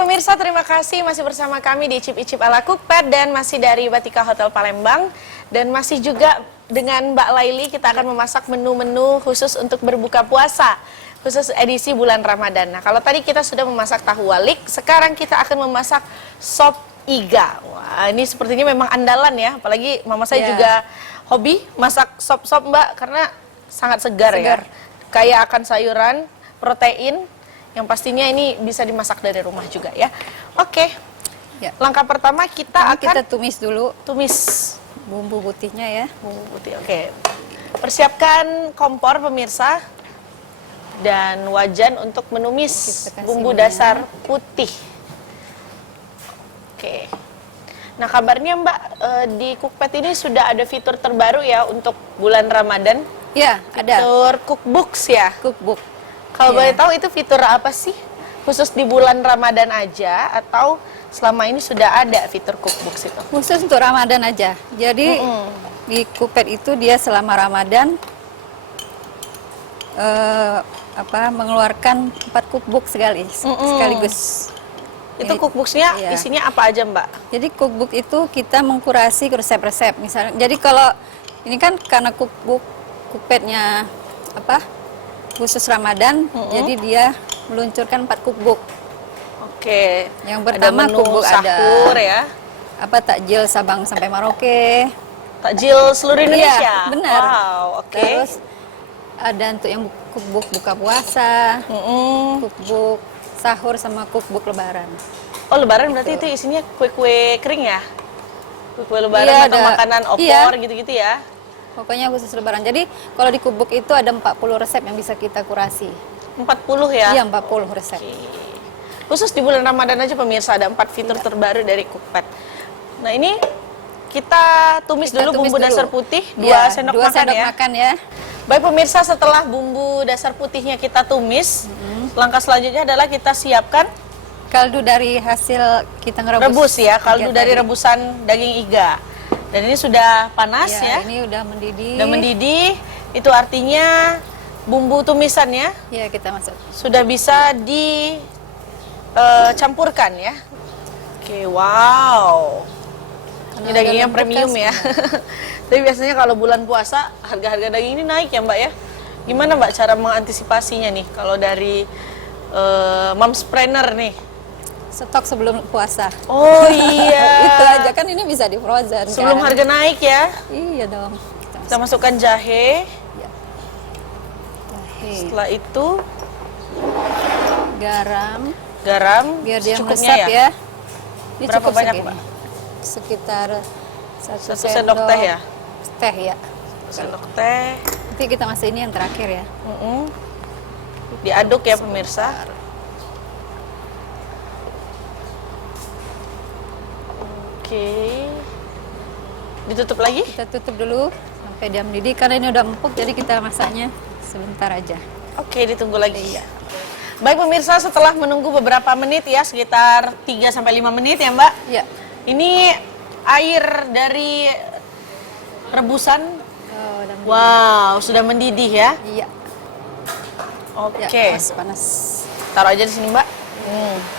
pemirsa, terima kasih masih bersama kami di Icip-Icip ala Cookpad dan masih dari Batika Hotel Palembang. Dan masih juga dengan Mbak Laili kita akan memasak menu-menu khusus untuk berbuka puasa, khusus edisi bulan Ramadan. Nah, kalau tadi kita sudah memasak tahu walik, sekarang kita akan memasak sop iga. Wah, ini sepertinya memang andalan ya, apalagi mama saya juga hobi masak sop-sop Mbak, karena sangat segar ya. Kaya akan sayuran, protein, yang pastinya ini bisa dimasak dari rumah juga ya. Oke, langkah pertama kita tumis dulu. Tumis bumbu putihnya ya. Bumbu putih, oke. Persiapkan kompor pemirsa dan wajan untuk menumis bumbu dasar putih. Oke. Nah, kabarnya Mbak, di Cookpad ini sudah ada fitur terbaru ya untuk bulan Ramadan. Ya, ada. Fitur cookbooks ya. Cookbook. Kalau boleh tahu itu fitur apa sih? Khusus di bulan Ramadan aja atau selama ini sudah ada fitur cookbooks itu? Khusus untuk Ramadan aja. Jadi di Cookpad itu dia selama Ramadan mengeluarkan 4 cookbook sekaligus. Itu cookbooksnya isinya apa aja Mbak? Jadi cookbook itu kita mengkurasi resep-resep. Misalnya, jadi kalau ini kan karena Cookpadnya khusus Ramadan, jadi dia meluncurkan 4 cookbook. Oke. Yang pertama cookbook sahur ada ya. Takjil Sabang sampai Merauke. Takjil seluruh Indonesia. Iya, benar. Wow, oke. Terus ada untuk yang cookbook buka puasa, cookbook sahur sama cookbook lebaran. Oh, lebaran berarti itu isinya kue-kue kering ya? Kue-kue lebaran atau makanan opor gitu-gitu ya? Pokoknya khusus lebaran. Jadi kalau di cookbook itu ada 40 resep yang bisa kita kurasi. 40 ya? Iya, 40 resep. Khusus di bulan Ramadan aja pemirsa ada 4 fitur terbaru dari Cookpad. Nah, ini kita tumis dulu bumbu dasar putih 2 sendok makan ya. Baik pemirsa, setelah bumbu dasar putihnya kita tumis, langkah selanjutnya adalah kita siapkan kaldu dari hasil kita rebus ya, kaldu dari rebusan daging iga. Dan ini sudah panas ya. Ini udah mendidih. Udah mendidih, itu artinya bumbu tumisannya kita masuk. Sudah bisa dicampurkan ya. Oke, wow. Ini dagingnya premium ya. Tapi biasanya kalau bulan puasa harga-harga daging ini naik ya Mbak ya. Gimana Mbak cara mengantisipasinya nih kalau dari momspreneur nih? Stok sebelum puasa. Oh iya. Itu aja kan, ini bisa di frozen. Sebelum harga naik ya? Iya dong. Kita masukkan jahe. Jahe. Setelah itu garam. Biar dia secukupnya meresap ya. Ini berapa cukup banyak segini. Mbak? Sekitar 1 sendok teh ya? Teh ya. Sendok teh. Nanti kita masuk ini yang terakhir ya. Diaduk ya pemirsa. Oke. Ditutup lagi? Kita tutup dulu sampai dia mendidih karena ini udah empuk, jadi kita masaknya sebentar aja. Oke, ditunggu lagi ya. Baik pemirsa, setelah menunggu beberapa menit ya, sekitar 3 sampai 5 menit ya, Mbak. Iya. Ini air dari rebusan. Wow, sudah mendidih ya? Iya. Oke. Ya, panas. Taruh aja di sini, Mbak.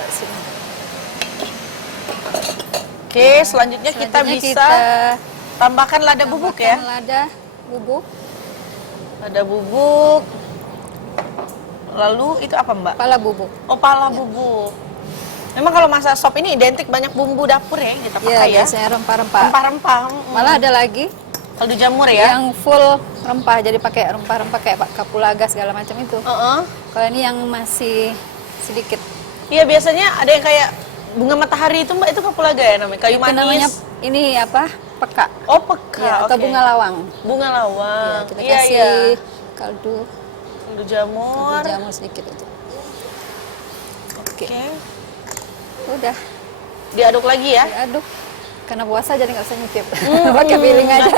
Sini. Oke, selanjutnya kita bisa tambahkan lada bubuk ya. Lada bubuk. Lada bubuk. Lalu itu apa Mbak? Pala bubuk. Oh, pala bubuk. Memang kalau masak sop ini identik banyak bumbu dapur ya kita pakai ya. Biasanya rempah-rempah. Rempah-rempah. Malah ada lagi kaldu jamur ya. yang full rempah, jadi pakai rempah-rempah kayak kapulaga segala macam itu. Kalau ini yang masih sedikit. Iya, biasanya ada yang kayak bunga matahari itu Mbak, itu kapulaga ya namanya, kayu manis. Namanya ini peka. Oh, peka. Ya, atau bunga lawang. Bunga lawang. Kita kasih kaldu jamur. Kaldu jamur sedikit itu. Oke. Udah. Diaduk lagi ya? Diaduk. Karena puasa jadi nggak usah nyicip. Pakai piring aja.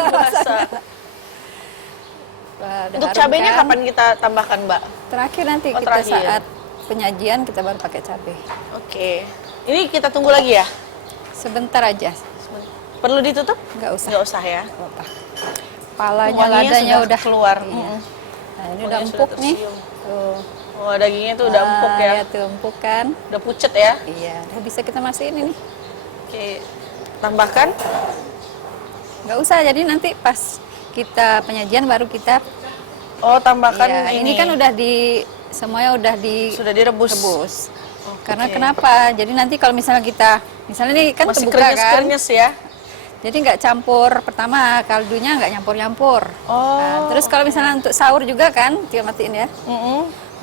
Untuk cabenya kapan kita tambahkan Mbak? Terakhir nanti kita saat penyajian kita baru pakai cabai. Oke. Ini kita tunggu lagi ya? Sebentar aja. Perlu ditutup? Nggak usah. Nggak usah ya? Palanya, ladanya udah keluar. Nah, ini udah empuk nih. Tuh. Oh, dagingnya tuh udah empuk ya. Ya tuh empuk kan. Udah pucet ya. Iya, udah bisa kita masukin ini. Oke. Tambahkan. Nggak usah, jadi nanti pas kita penyajian baru kita. Oh, tambahkan Iya, ini kan udah semuanya udah sudah direbus. Karena kenapa? Jadi nanti kalau misalnya misalnya ini kan Masih terbuka kan. krenyes-krenyes ya. Jadi nggak campur, pertama kaldunya nggak nyampur-nyampur. Oh. Nah, terus kalau misalnya untuk sahur juga kan, tinggal matiin ya.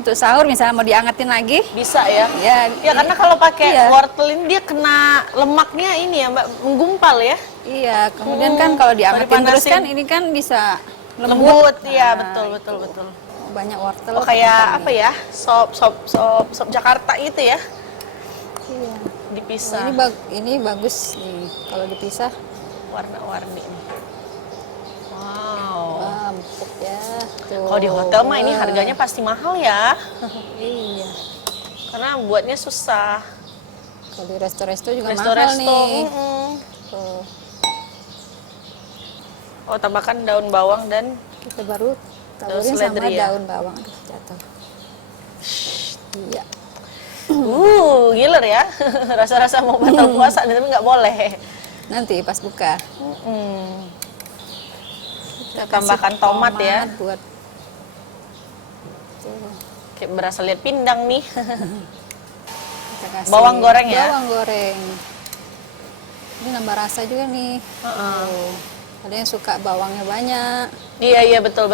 Untuk sahur misalnya mau diangetin lagi, Bisa ya. ya. Ya karena kalau pakai Iya. wortel ini dia kena lemaknya ini ya Mbak, menggumpal ya. Iya, kemudian kan kalau diangetin terus dipanasin. kan ini kan bisa Lembut, iya Nah, betul. banyak wortel. Oh kayak apa ya? Sop Jakarta itu ya. Iya. Dipisah. Ini bagus nih kalau dipisah. Warna-warni nih. Wow. Wah, empuk ya. Tuh. Kalau di hotel mah ini harganya pasti mahal ya. Iya. Karena buatnya susah. Kalau di resto-resto juga mahal Resto-resto. nih. mm-mm. Tuh. Oh, tambahkan daun bawang dan Kita baru taburin sama seledri ya? daun bawang. Aduh, jatuh. Iya. Giler ya. Rasa-rasa mau batal puasa tapi nggak boleh. Nanti pas buka. Kita tambahkan tomat ya. Buat tuh. Kayak berasa lihat pindang nih. Kita kasih Bawang goreng ya? Bawang goreng. Ini nambah rasa juga nih. Tuh. Ada yang suka bawangnya banyak. Iya betul.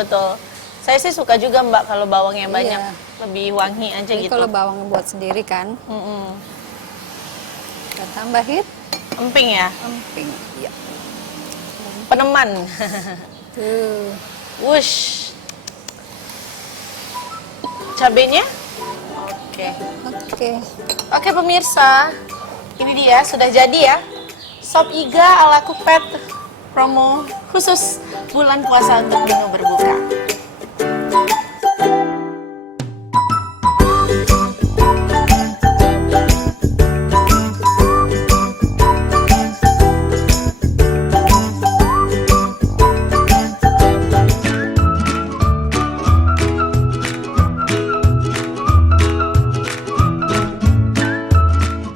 Saya sih suka juga Mbak kalau bawangnya banyak, Iya. lebih wangi aja Jadi gitu. kalau bawang buat sendiri kan, kita tambahin Emping ya, emping. Iya. peneman. Tuh. Wush. Cabenya? Oke. Oke. Oke pemirsa, ini dia sudah jadi ya. Sop iga ala Cookpad promo khusus bulan puasa untuk menu berbuka.